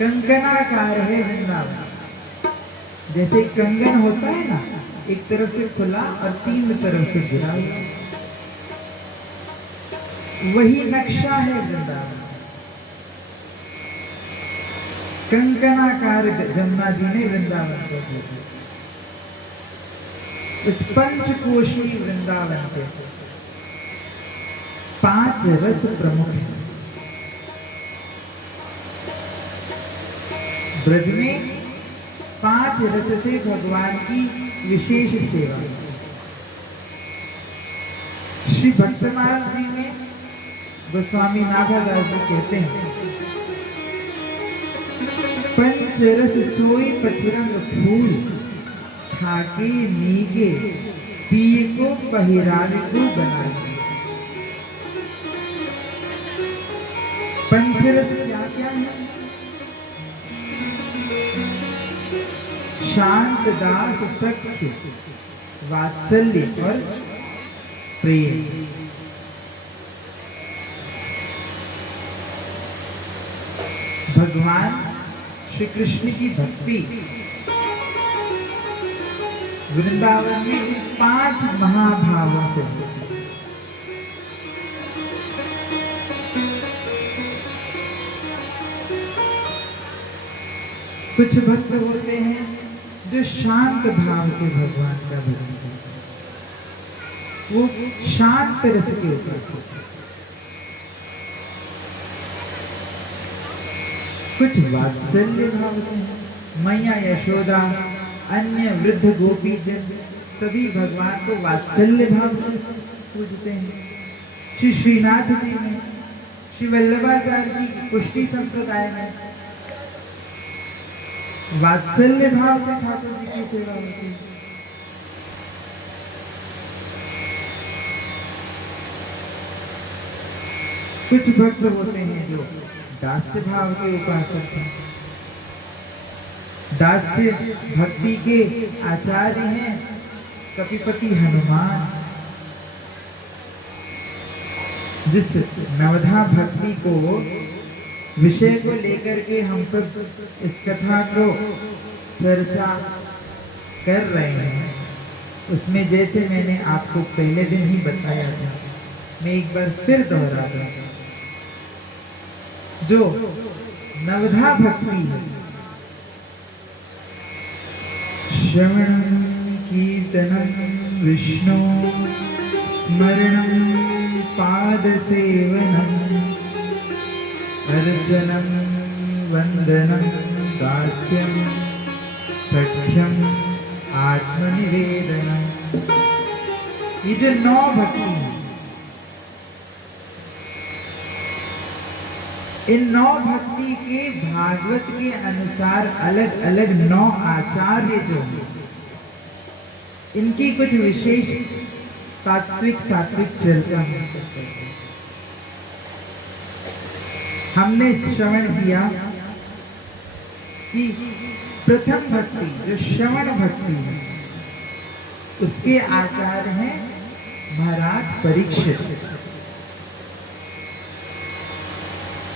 कंकणाकार है वृंदावन। जैसे कंगन होता है ना, एक तरफ से खुला और तीन तरफ से गिरा हुआ, वही नक्शा है वृंदावन। कंकणाकार जमुना जी ने वृंदावन को दिया। इस पंचकोशी वृंदावन के 5 रस प्रमुख हैं। ब्रज में 5 रस से भगवान की विशेष सेवा। श्री भक्तमाल जी में गोस्वामी नाथादास जी कहते हैं, पंचरस सोई पचरंग फूल, खाके नीके पिए को पहिरावे को बनाए। पंचरस क्या क्या है? शांत, दास, सख्य, वात्सल्य और प्रेम। भगवान श्री कृष्ण की भक्ति वृंदावन में 5 महाभावों से होती है। कुछ भक्त होते हैं जो शांत भाव से भगवान का भजन करते हैं, वो शांत रस के ऊपर। कुछ वात्सल्य भाव से, मैया यशोदा, अन्य वृद्ध गोपी जन सभी भगवान को वात्सल्य भाव से पूजते हैं। श्री श्रीनाथ जी में, श्री वल्लभाचार्य जी की पुष्टि संप्रदाय में वात्सल्य भाव से ठाकुर जी की सेवा होती है। कुछ भक्त होते हैं जो दास्य भाव के उपासक हैं, दास्य भक्ति के आचार्य हैं, कपिपति हनुमान। जिस नवधा भक्ति को विषय को लेकर के हम सब इस कथा को चर्चा कर रहे हैं, उसमें जैसे मैंने आपको पहले दिन ही बताया था, मैं एक बार फिर दोहरा रहा हूं। जो नवधा भक्ति है, श्रवणं कीर्तनं विष्णु स्मरणं पादसेवनम् अर्चनं वंदनं दास्यं सख्यं आत्मनिवेदनम्। ये जो 9 भक्ति है, इन 9 भक्ति के भागवत के अनुसार अलग अलग 9 आचार्य जो हैं, इनकी कुछ विशेष सात्विक चर्चा हो सकती है। हमने श्रवण किया कि प्रथम भक्ति जो श्रवण भक्ति है, उसके आचार्य हैं महाराज परीक्षित।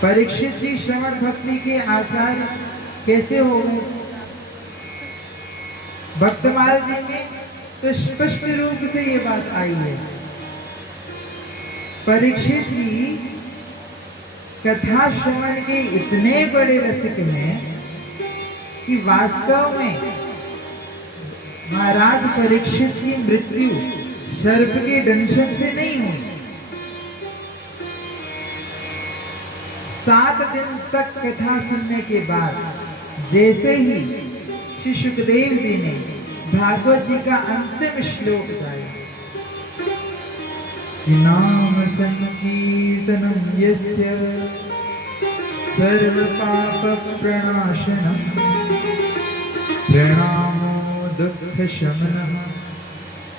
परीक्षित जी श्रवण भक्ति के आचार्य कैसे हो गए? भक्तमाल जी में तो स्पष्ट रूप से ये बात आई है। परीक्षित जी कथा श्रवण के इतने बड़े रसिक हैं कि वास्तव में महाराज परीक्षित की मृत्यु सर्प के दंशन से नहीं हुई। 7 दिन तक कथा सुनने के बाद जैसे ही श्री सुखदेव जी ने भागवत जी का अंतिम श्लोक गाया, नाम संकीर्तनम यस्य सर्व पाप प्रणाशनम प्रणामो दुख शमनः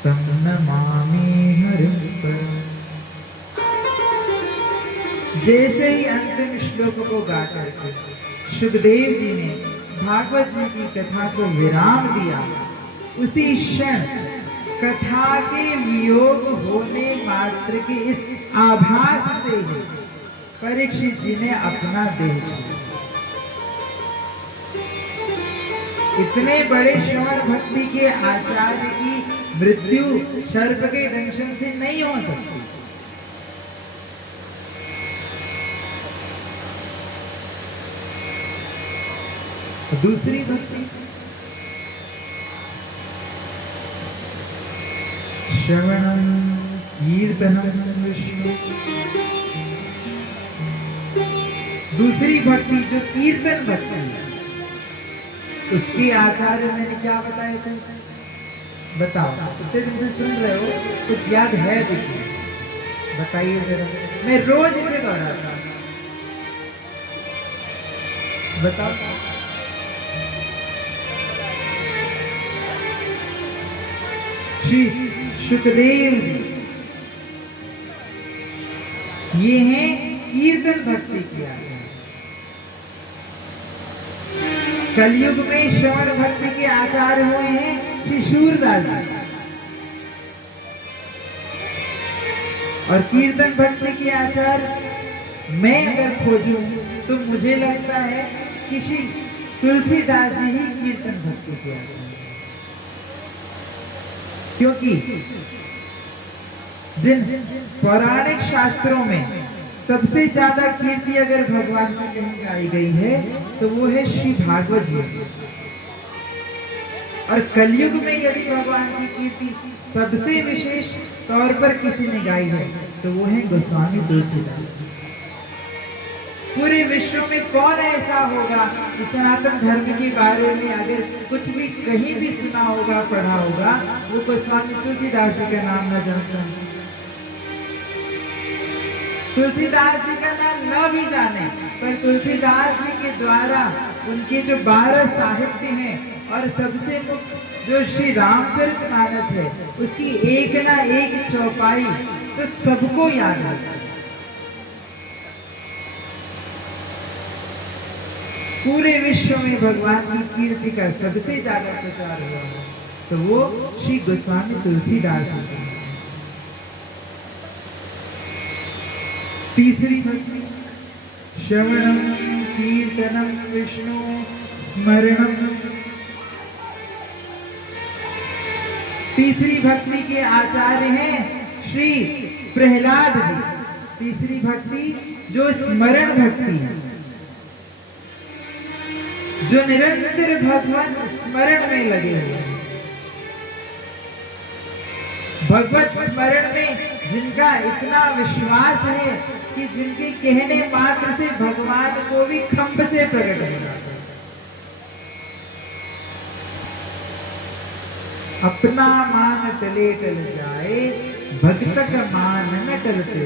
तं नमामि हरिं परम्। जैसे ही अंतिम श्लोक को गा करके सुखदेव जी ने भागवत जी की कथा को विराम दिया, उसी क्षण कथा के वियोग होने मात्र के इस आभास से ही परीक्षित जी ने अपना देह छोड़ा। इतने बड़े श्रवण भक्ति के आचार्य की मृत्यु सर्प के दंशन से नहीं हो सकती। दूसरी भक्ति श्रवणम कीर्तनम विष्णु। दूसरी भक्ति जो कीर्तन भक्ति है, उसकी आचार्य मैंने क्या बताया थे? बताओ, इतने दिन से सुन रहे हो, कुछ याद है? देखिए बताइए जरा, मैं रोज इसे दोहराता हूं। बताओ। श्री सुखदेव जी ये हैं कीर्तन भक्ति की आचार्य। कलयुग में श्रवण भक्ति के आचार्य हुए हैं श्री सूरदास जी, और कीर्तन भक्ति के आचार्य मैं अगर खोजूं तो मुझे लगता है कि श्री तुलसीदास जी ही कीर्तन भक्ति के आचार्य। क्योंकि जिन पौराणिक शास्त्रों में सबसे ज्यादा कीर्ति अगर भगवान की कहीं गाई गई है तो वो है श्री भागवत जी। और कलयुग में यदि भगवान की कीर्ति सबसे विशेष तौर पर किसी ने गाई है तो वो है गोस्वामी तुलसीदास। पूरे विश्व में कौन ऐसा होगा कि सनातन धर्म के बारे में अगर कुछ भी कहीं भी सुना होगा, पढ़ा होगा, वो गोस्वामी तुलसीदास जी का नाम न जानता है। तुलसीदास जी का नाम न भी जाने पर तुलसीदास जी के द्वारा उनके जो 12 साहित्य हैं और सबसे मुख्य जो श्री रामचरितमानस है उसकी एक ना एक चौपाई तो सबको याद है। पूरे विश्व में भगवान की कीर्ति का सबसे ज्यादा प्रचार हुआ है तो वो श्री गोस्वामी तुलसीदास जी। तीसरी भक्ति श्रवणम कीर्तनम विष्णु स्मरणम। तीसरी भक्ति के आचार्य हैं श्री प्रहलाद जी। तीसरी भक्ति जो स्मरण भक्ति है, जो निरंतर भगवान स्मरण में लगे हुए हैं, भगवत स्मरण में जिनका इतना विश्वास है कि जिनके कहने मात्र से भगवान को भी खंभ से प्रकट हो जाता है। अपना मान टले टल जाए, भक्त का मान न टलते।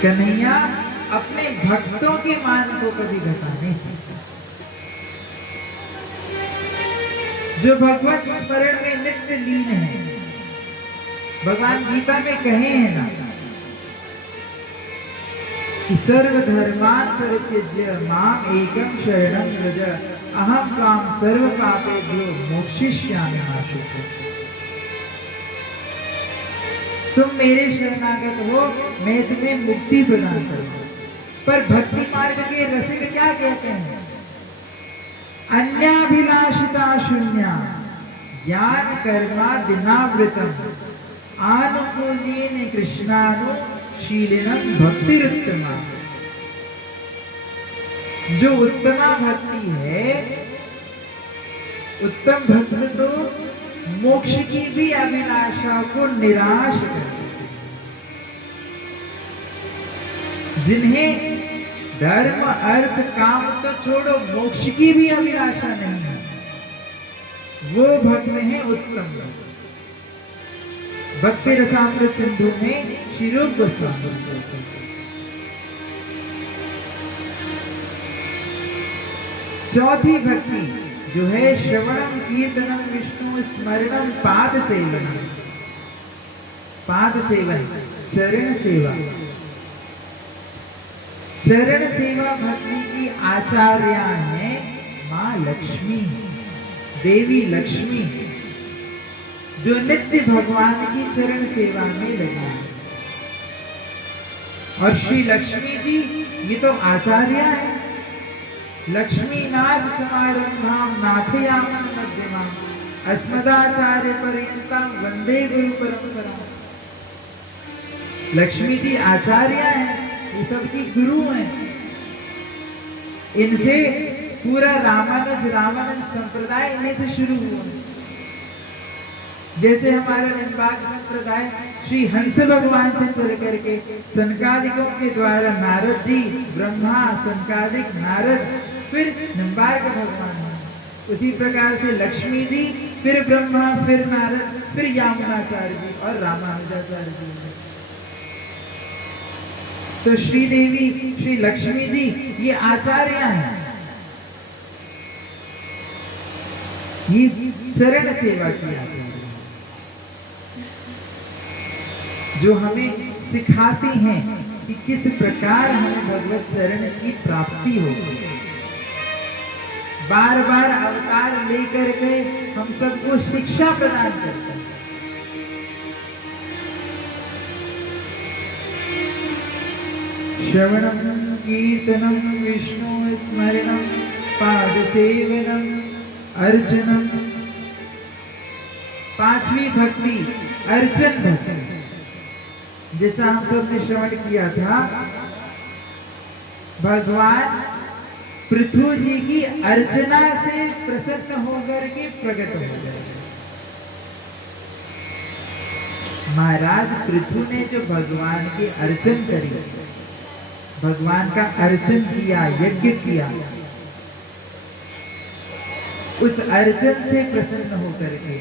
कन्हैया अपने भक्तों के मान को कभी घटा नहीं सकता। जो भगवत स्मरण में नित्य लीन है, भगवान गीता में कहे हैं ना कि सर्वधर्मान् परित्यज्य माम एकम शरणं व्रज अहम त्वां सर्व पापेभ्यो मोक्षयिष्यामि मा शुचः। तुम मेरे शरणागत हो, मैं तुम्हें मुक्ति प्रदान करूंगा। पर भक्ति मार्ग के रसिक क्या कहते हैं? अन्याभिलाषिता शून्या ज्ञान कर्मा दिनावृतम आनुकूल्येन कृष्णानुशीलिनम भक्तिरुत्तमा। जो उत्तमा भक्ति है, उत्तम भक्त तो मोक्ष की भी अभिलाषा को निराश करती है। जिन्हें धर्म अर्थ काम तो छोड़ो, मोक्ष की भी अभिलाषा नहीं है, वो भक्त हैं उत्तम भक्त। भक्ति रसामृत सिंधु में श्री रूप गोस्वामी। चौथी भक्ति जो है श्रवणम कीर्तनम विष्णु स्मरणम पाद सेवनम। पाद सेवन चरण सेवा। चरण सेवा भक्ति की आचार्या है मां लक्ष्मी, देवी लक्ष्मी, जो नित्य भगवान की चरण सेवा में लगी। और श्री लक्ष्मी जी ये तो आचार्य है। लक्ष्मी नाथ समारंभाम नाथयामन मध्यमाम अस्मदाचार्य पर्यंतम वंदे गुरु परंपरा। लक्ष्मी जी आचार्य हैं, ये सबकी गुरु हैं। इनसे पूरा रामानंद संप्रदाय इन्हीं से शुरू हुआ। जैसे हमारा निम्बार्क संप्रदाय श्री हंस भगवान से चल करके सनकादिकों के द्वारा नारद जी, ब्रह्मा, सनकादिक, नारद, फिर निम्बार्क भगवान, उसी प्रकार से लक्ष्मी जी, फिर ब्रह्मा, फिर नारद, फिर यामुनाचार्य जी और रामानुजाचार्य जी। तो श्रीदेवी श्री लक्ष्मी जी ये आचार्य हैं, ये चरण सेवा की आचार्य जो हमें सिखाती हैं कि किस प्रकार हमें भगवत चरण की प्राप्ति होगी। बार बार अवतार लेकर के हम सबको शिक्षा प्रदान करते हैं। श्रवणम कीर्तनम विष्णु स्मरणम पाद सेवनम अर्चनम। पांचवी भक्ति अर्चन भक्ति, जैसा हम सब ने श्रवण किया था, भगवान पृथु जी की अर्चना से प्रसन्न होकर के प्रकट हो गए। महाराज पृथु ने जो भगवान की अर्चन करी, भगवान का अर्चन किया, यज्ञ किया, उस अर्चन से प्रसन्न होकर के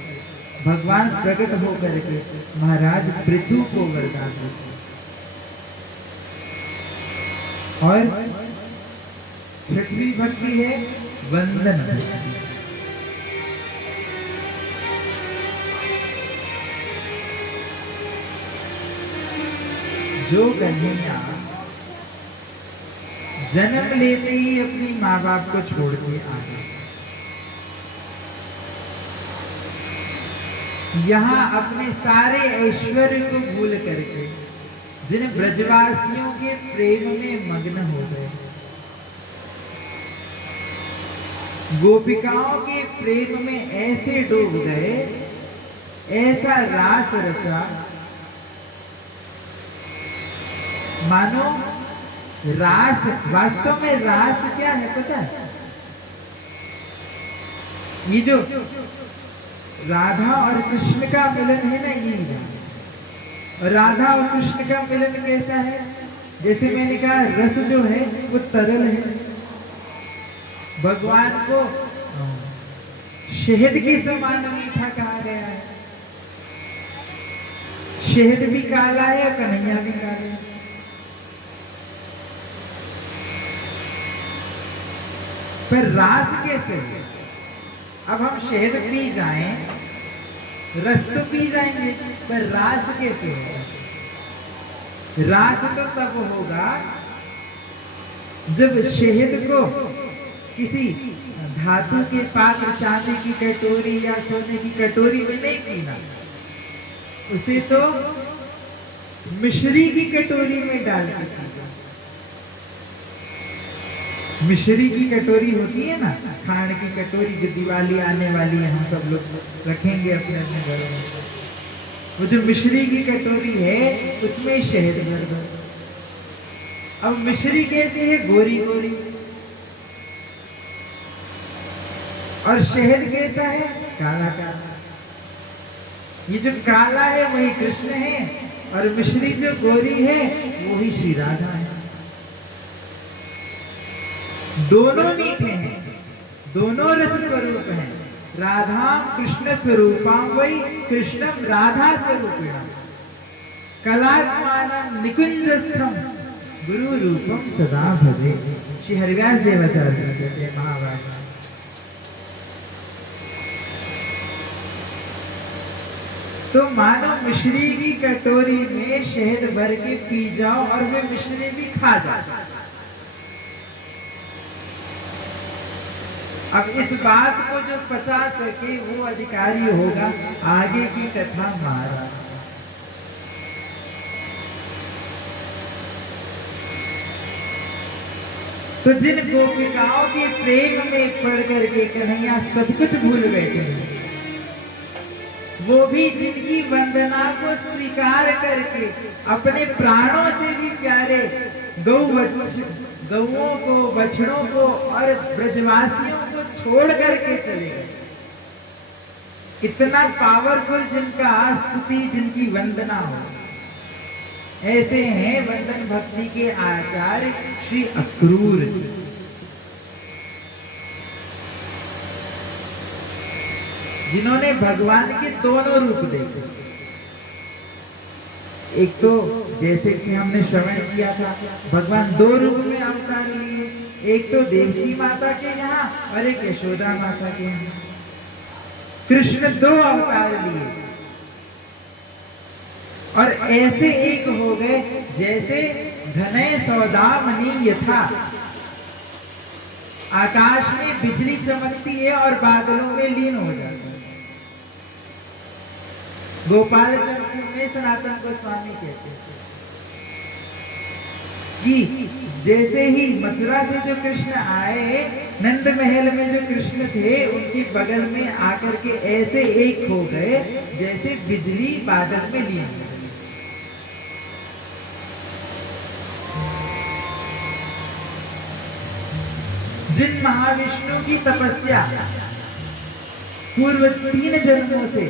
भगवान प्रकट होकर के महाराज पृथु को वरदान देते। और छठवीं भक्ति है वंदन भक्ति। जो कन्हैया जन्म लेते ही अपनी माँ बाप को छोड़ के आ गए, यहाँ अपने सारे ऐश्वर्य को भूल करके जिन ब्रजवासियों के प्रेम में मग्न हो गए, गोपिकाओं के प्रेम में ऐसे डूब गए, ऐसा रास रचा, मानो रास, वास्तव में रास क्या है पता है? ये जो राधा और कृष्ण का मिलन है ना, ये राधा और कृष्ण का मिलन कैसा है? जैसे मैंने कहा रस जो है वो तरल है, भगवान को शहद के समान मीठा कहा गया है। शहद भी काला है और कन्हैया भी काला है। पर रास कैसे है? अब हम शहद पी जाएं, रस तो पी जाएंगे, पर रास कैसे होगा? रास तो तब होगा जब शहद को किसी धातु के पात्र, चांदी की कटोरी या सोने की कटोरी में नहीं पीना, उसे तो मिश्री की कटोरी में डाल के पीना। मिश्री की कटोरी होती है ना, खाने की कटोरी, जो दिवाली आने वाली है, हम सब लोग रखेंगे अपने अपने घरों में। वो जो मिश्री की कटोरी है उसमें शहद भर दो। अब मिश्री कैसी है? गोरी गोरी। और शहद कैसा है? काला काला। ये जो काला है वही कृष्ण है, और मिश्री जो गोरी है वो ही श्री राधा है। दोनों मीठे हैं, दोनों रस स्वरूप हैं। राधा कृष्ण स्वरूपां वही कृष्णम राधा स्वरूपेण कलात्मानं निकुंजस्थम गुरु रूपम सदा भजे। श्री हरिव्यास देवाचार्य कहते हैं महाभारत। तो मानो मिश्री की कटोरी में शहद भर के पी जाओ और वे मिश्री भी खा जाओ। अब इस बात को जो पचा सके वो अधिकारी होगा। आगे की कथा महाराज। तो जिन गोपिकाओं के प्रेम में पड़ करके कन्हैया सब कुछ भूल बैठे हैं, वो भी जिनकी वंदना को स्वीकार करके अपने प्राणों से भी प्यारे गौओं को, बछड़ों को और ब्रजवासियों को छोड़ करके चले गए। इतना पावरफुल जिनका स्तुति, जिनकी वंदना हो। ऐसे हैं वंदन भक्ति के आचार्य श्री अक्रूर जी। जिन्होंने भगवान के दोनों रूप देखे। एक तो जैसे कि हमने श्रवण किया था, भगवान दो रूप में अवतार लिए, एक तो देवकी माता के यहाँ और एक यशोदा माता के यहाँ। कृष्ण दो अवतार लिए और ऐसे एक हो गए जैसे धनय सौदामणि यथा। आकाश में बिजली चमकती है और बादलों में लीन हो जाती है। गोपाल चंद्र में सनातन गोस्वामी कहते हैं कि जैसे ही मथुरा से जो कृष्ण आए, नंद महल में जो कृष्ण थे उनके बगल में आकर के ऐसे एक हो गए जैसे बिजली बादल में लीन हो गई। जिन महाविष्णु की तपस्या पूर्व 3 जन्मों से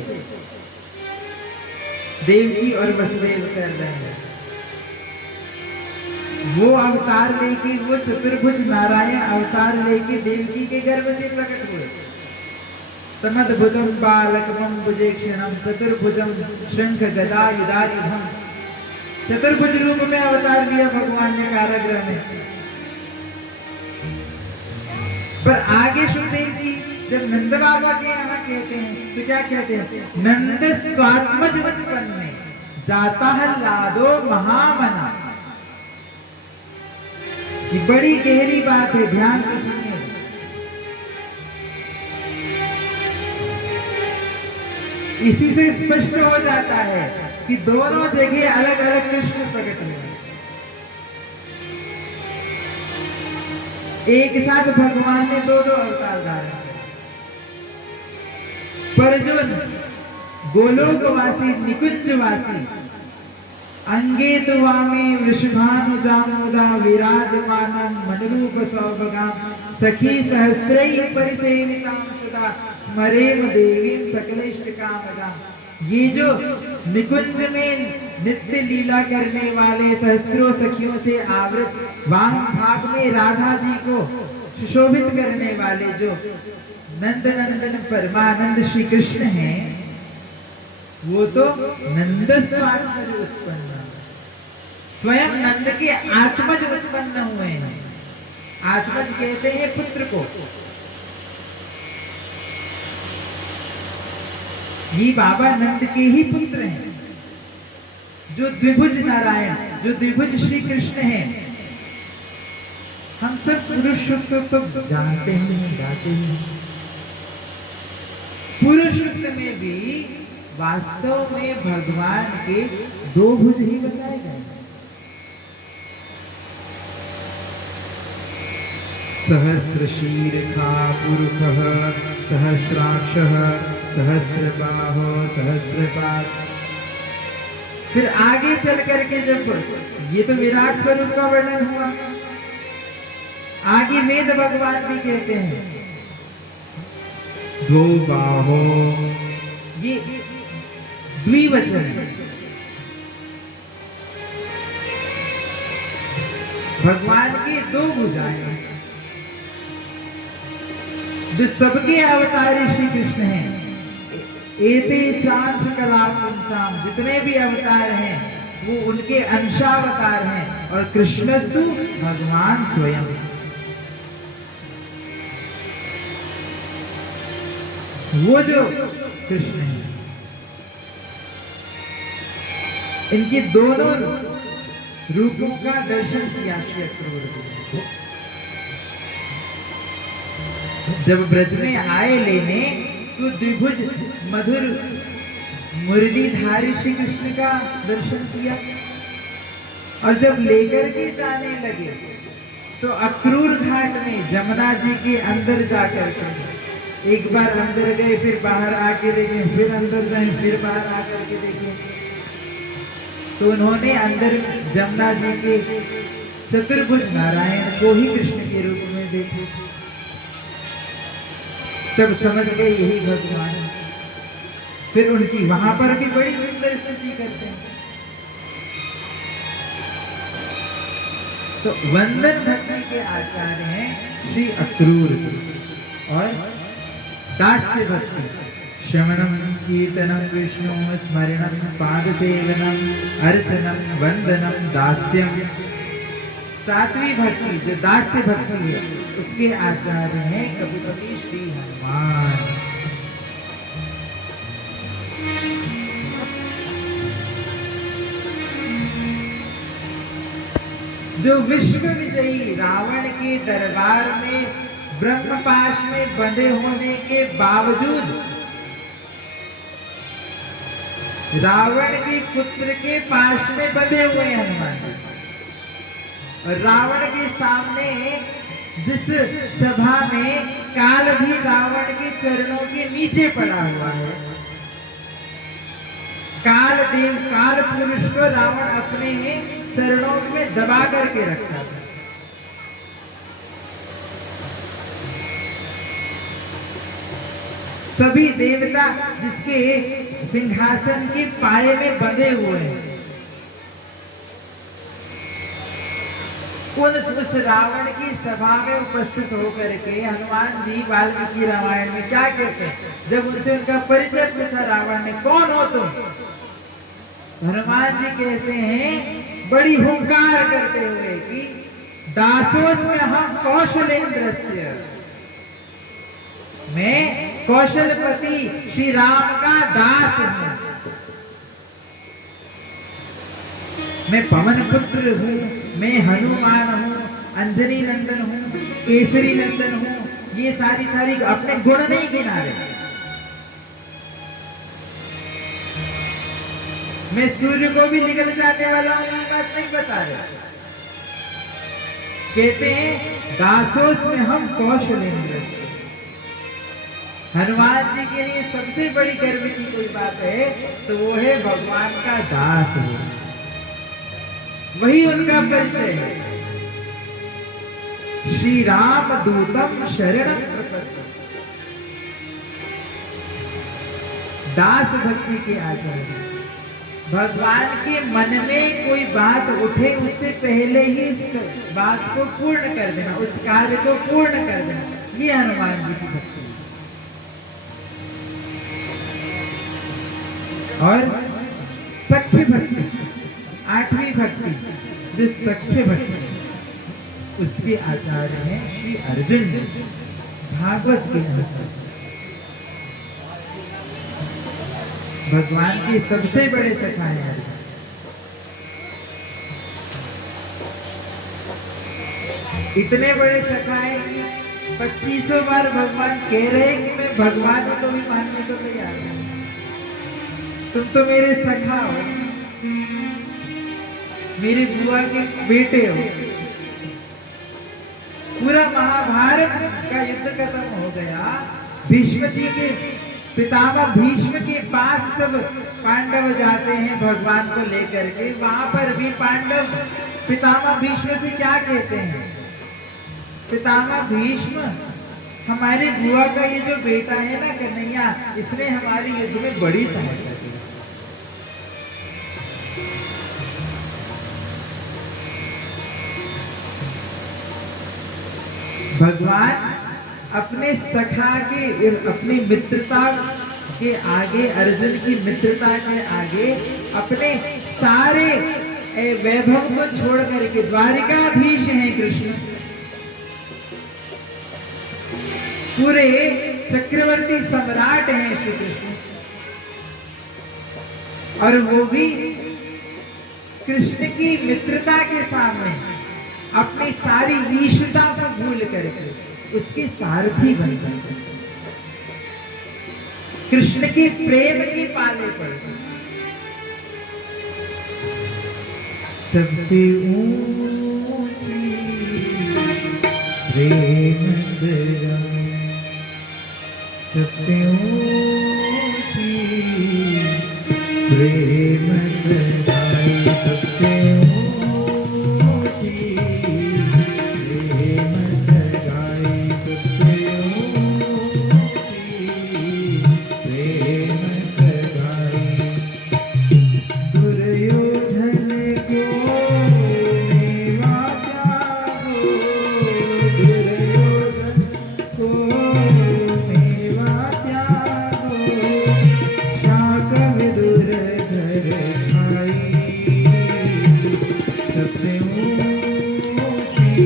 देवकी और वसुदेव कर रहे हैं, वो अवतार लेके, वो चतुर्भुज नारायण अवतार लेके देवकी के गर्भ से प्रकट हुए। तमद्भुतम बालकमं भुजेक्षणम चतुर्भुजम शंख गदा युधायुधम। चतुर्भुज रूप में अवतार लिया भगवान ने कारागृह में। पर आगे सुखदेव जी जब नंद बाबा के यहाँ कहते हैं तो क्या कहते हैं? नंद स्वात्मज उत्पन्ने जाता है लादो महामना। ये बड़ी गहरी बात है, ध्यान से सुनिए। इसी से स्पष्ट हो जाता है कि दोनों जगह अलग अलग कृष्ण प्रकट हुए। एक साथ भगवान ने दो अवतार धारण किए। पर जो गोलोकवासी निकुंजवासी अंगे तुवामे वृषभानुजामुदा विराजमानं मनरूप सौभगां सखी सहस्त्रैः परिसेवितां सदा स्मरेम देवीं सकलेष्टकामदां। ये जो निकुंज में नित्य लीला करने वाले सहस्त्रों सखियों से आवृत वाम भाग में राधा जी को सुशोभित करने वाले जो नंदनंदन परमानंद श्री कृष्ण हैं, वो तो नंद स्वात्मज उत्पन्न, स्वयं नंद के आत्मज उत्पन्न हुए हैं। आत्मज कहते हैं पुत्र को। ये बाबा नंद के ही पुत्र हैं, जो द्विभुज नारायण, जो द्विभुज श्री कृष्ण हैं। हम सब पुरुष सूक्त तो जानते हैं, गाते हैं। पुरुष सूक्त में भी वास्तव में भगवान के दो भुज ही बताए गए। सहस्र शीर्षा पुरुषः सहस्राक्षः सहस्रबाहो सहस्रपाद। फिर आगे चल करके जब ये तो विराट स्वरूप का वर्णन हुआ, आगे वेद भगवान भी कहते हैं दो बाहो, ये द्विवचन है। भगवान की दो भुजाएं, जो सबके अवतारी श्री कृष्ण हैं। एते चांस कला पुंसाम, जितने भी अवतार हैं वो उनके अंशावतार हैं। और कृष्णस्तु भगवान स्वयं। वो जो कृष्ण है, इनके दोनों रूपों का दर्शन किया श्री अक्रूर जी। जब ब्रज में आए लेने तो द्विभुज मधुर मुरलीधारी श्री कृष्ण का दर्शन किया। और जब लेकर के जाने लगे तो अक्रूर घाट में जमुना जी के अंदर जाकर के एक बार अंदर गए, फिर बाहर आके देखे, फिर अंदर जाए, फिर बाहर आकर के देखे, तो उन्होंने अंदर जमुना जी के चतुर्भुज नारायण को ही कृष्ण के रूप में देखे। तब समझ गए यही भगवान। फिर उनकी वहां पर भी बड़ी सुंदर स्तुति करते हैं। तो वंदन भक्ति के आचार्य हैं श्री अक्रूर जी। और दास्य भक्ति श्रवणम कीर्तनम विष्णु स्मरणम पाद सेवनम अर्चनम वंदनम दास्यम। सातवीं भक्ति जो दास्य भक्ति है उसके आचार्य हैं कपिपति श्री हनुमान। जो विश्व विजयी रावण के दरबार में ब्रह्मपाश में बंधे होने के बावजूद रावण के पुत्र के पाश में बंधे हुए हनुमान, और रावण के सामने जिस सभा में काल भी रावण के चरणों के नीचे पड़ा हुआ है, काल देव काल पुरुष को रावण अपने चरणों में दबा करके रखा था। सभी देवता जिसके सिंहासन के पाए में बंधे हुए हैं, उस रावण की सभा में उपस्थित होकर के हनुमान जी वाल्मीकि रामायण में क्या कहते हैं? जब उनसे उनका परिचय पूछा रावण ने, कौन हो तुम? हनुमान जी कहते हैं बड़ी हुंकार करते हुए कि दासोस्मि हम कौशलेंद्रस्य, मैं कौशलपति श्री राम का दास हूं। मैं पवन पुत्र हूं, मैं हनुमान हूं, अंजनी नंदन हूं, केसरी नंदन हूं। ये सारी अपने गुण नहीं गिना रहे। मैं सूर्य को भी निकल जाने वाला हूं, ये बात नहीं बता रहे। कहते हैं दासों में हम कौशलेंद्र। हनुमान जी के लिए सबसे बड़ी गर्व की कोई बात है तो वो है भगवान का दास हो, वही उनका परिचय है। श्री राम दूतम शरणम प्रपद्ये। दास भक्ति के आचार्य भगवान के मन में कोई बात उठे उससे पहले ही इस बात को पूर्ण कर देना, उस कार्य को पूर्ण कर देना, ये हनुमान जी की भक्ति है। और सख्य भक्ति, आठवीं भक्ति जो सख्य भक्ति उसके आचार्य हैं श्री अर्जुन जी भागवत के अनुसार। भगवान के सबसे बड़े सखा हैं। इतने बड़े सखा हैं कि 2500 बार भगवान कह रहे हैं कि मैं भगवान को भी मानने को तैयार हूं, तुम तो मेरे सखा हो, मेरे बुआ के बेटे हो। पूरा महाभारत का युद्ध खत्म हो गया, भीष्म जी के पितामह भीष्म के पास सब पांडव जाते हैं भगवान को लेकर के। वहां पर भी पांडव पितामह भीष्म से क्या कहते हैं? पितामह भीष्म, हमारे बुआ का ये जो बेटा है ना कन्हैया, इसने हमारे युद्ध में बड़ी सहायता की। भगवान अपने सखा के, अपनी मित्रता के आगे, अर्जुन की मित्रता के आगे अपने सारे वैभव को छोड़ करके, द्वारिकाधीश हैं कृष्ण, पूरे चक्रवर्ती सम्राट हैं श्री कृष्ण, और वो भी कृष्ण की मित्रता के सामने अपनी सारी ईशता को भूल करके उसके सारथी बन जाते, कृष्ण के प्रेम के पाले पड़ गए। सबसे ऊंची प्रेम सगाई सबसे ऊंची, प्रेम सगाई सबसे ऊंची, प्रेम सगाई सबसे ऊंची, प्रेम सगाई दुर्योधन को मेवा त्यागो, दुर्योधन को मेवा त्यागो, शाक विदुर घर खाई सबसे ऊंची,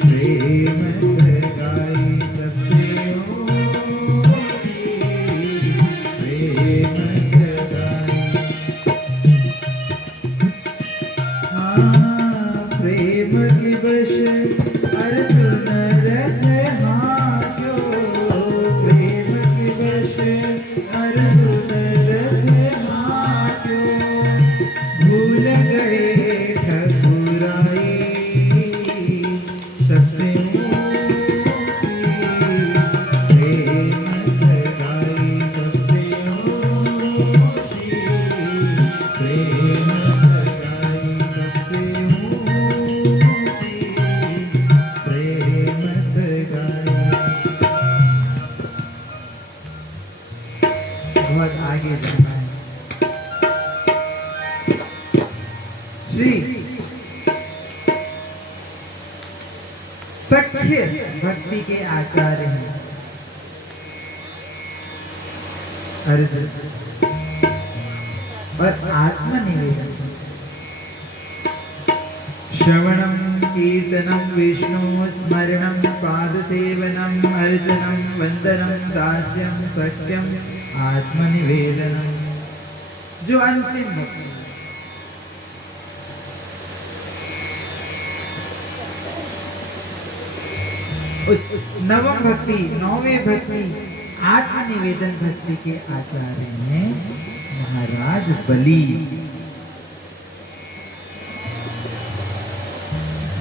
प्रेम सगाई सबसे ऊंची, प्रेम सगाई। प्रेम की बश अर्जुन रथ हाक्यो, प्रेम की बश अर्जुन रथ हाक्यो, भूल गए ठकुराई सबसे ऊंची, प्रेम सगाई सबसे ऊंची, प्रेम सगाई सबसे ऊंची, प्रेम सगाई। बहुत आगे जाना है। श्री सख्य भक्ति के आचार्य हैं अर्जुन, और आत्मनिवेदन श्रवणं कीर्तनं विष्णु स्मरणं पादसेवनं अर्चनं वंदनं दास्यं सत्यं आत्मनिवेदनं, जो अंतिम भक्ति है। उस नवम भक्ति, नौवें भक्ति, आत्मनिवेदन भक्ति के आचार्य हैं महाराज बलि,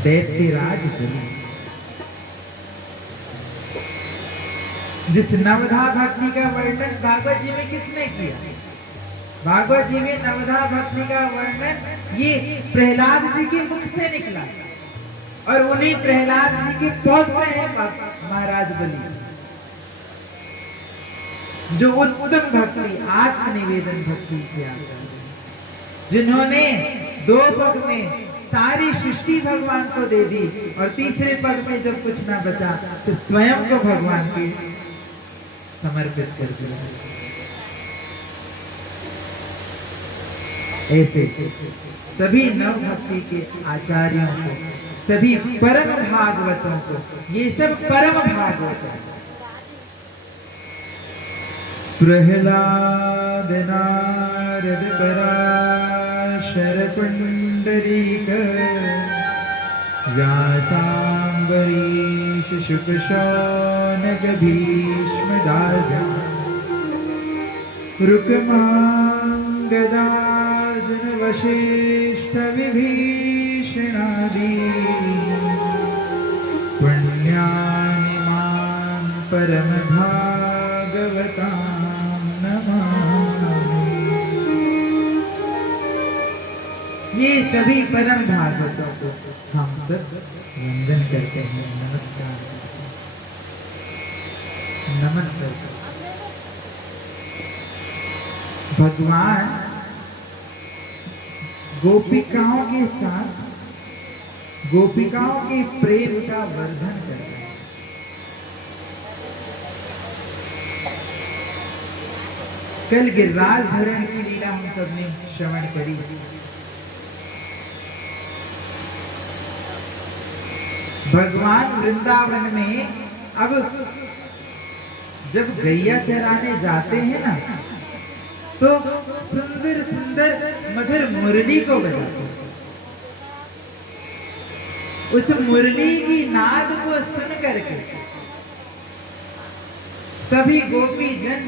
दैत्यराज बलि। जिस नवधा भक्ति का वर्णन भागवत जी में किसने किया? भागवत जी में नवधा भक्ति का वर्णन ये प्रहलाद जी के मुख से निकला, और उन्हीं प्रहलाद जी के पौत्र हैं महाराज बलि, जो उत्तम भक्ति, आत्मनिवेदन भक्ति किया, जिन्होंने 2 पग में सारी सृष्टि भगवान को दे दी, और तीसरे पग में जब कुछ ना बचा तो स्वयं को भगवान के समर्पित कर दिया। ऐसे सभी नव भक्ति के आचार्यों को, सभी परम भागवतों को, ये सब परम भागवत है। प्रहलाद नारद पराशर पुंडरीक, व्यासांबरीश शुक शौनक भीष्म दार्जा, रुक्मांगदार्जुन वशिष्ठ विभीषणादि, पुण्यानिमां परम भागवतां नमामि। ये सभी परम भागवतों को हम सब वंदन करते हैं, नमस्कार नमन करते हैं। भगवान गोपिकाओं के साथ गोपिकाओं के प्रेम का वर्धन कर रहे हैं। कल गिरिराज धरण की लीला हम सबने श्रवण करी। भगवान वृंदावन में अब जब गैया चराने जाते हैं ना, तो सुंदर सुंदर मधुर मुरली को बजाते हैं। उस मुरली की नाद को सुन करके सभी गोपी जन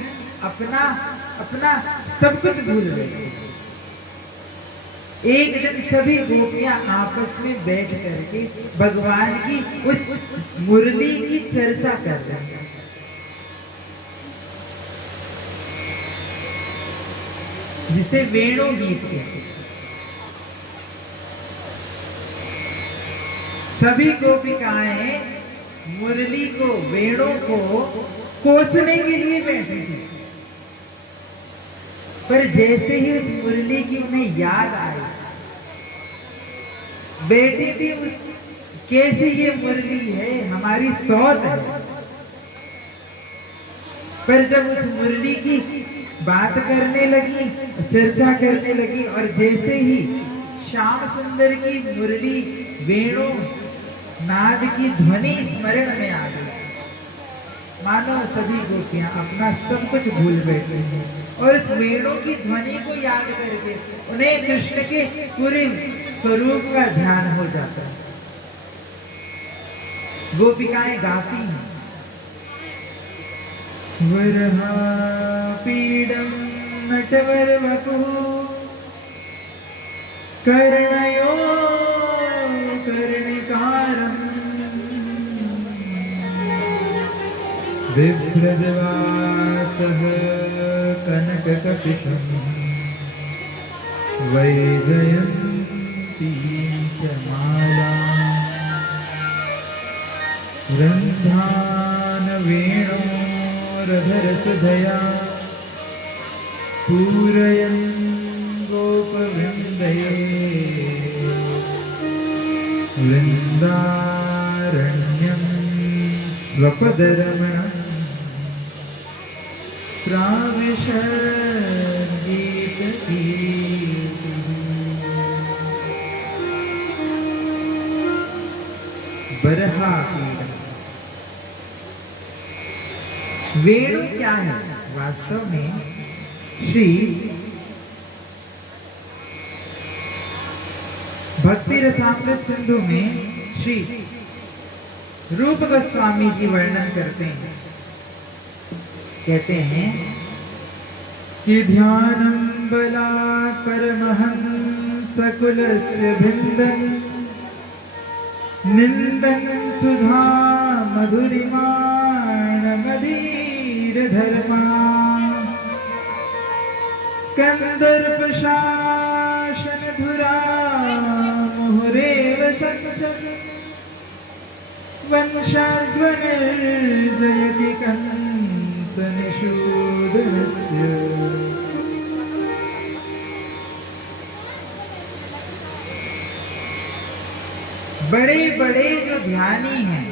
अपना अपना सब कुछ भूल गए। एक दिन सभी गोपियां आपस में बैठ करके भगवान की उस मुरली की चर्चा कर रही हैं, जिसे वेणु गीत कहते हैं। सभी गोपिकाएं मुरली को, वेणु को कोसने के लिए बैठी थी, पर जैसे ही उस मुरली की उन्हें याद आई, बैठी थी उस, कैसी ये मुरली है, हमारी सौत है। पर जब उस मुरली की बात करने लगी, चर्चा करने लगी, और जैसे ही श्याम सुंदर की मुरली वेणु नाद की ध्वनि स्मरण में आ गई, मानो सभी गोपियां अपना सब कुछ भूल बैठी हैं और इस वेणु की ध्वनि को याद करके उन्हें कृष्ण के पूरे स्वरूप का ध्यान हो जाता है। गोपिकाएं गाती हैं, वरहा पीडम नटवर वपुः कर्णयो कर्णिकारम् बिभ्रद्वासः कनककपिशं वैजयन्तीं च मालां रन्ध्रान् वेणोरधरसुधया पूरयन् गोपवृन्दये वृन्दारण्यं स्वपदरमणम् बरहा पीडम। वेणु क्या है? वास्तव में श्री भक्ति रसामृत सिंधु में श्री रूप गोस्वामी जी वर्णन करते हैं, कहते हैं कि ध्यानं बलात् परमहंस कुलस्य भिन्दन् निन्दन् सुधा मधुरिमाण मदीरधर्मा कंदर्प शासन धुरा मुहुरेव शंचन् वंशाध्वनिर्जयति कंसनिषूदनस्य। बड़े बड़े जो ध्यानी हैं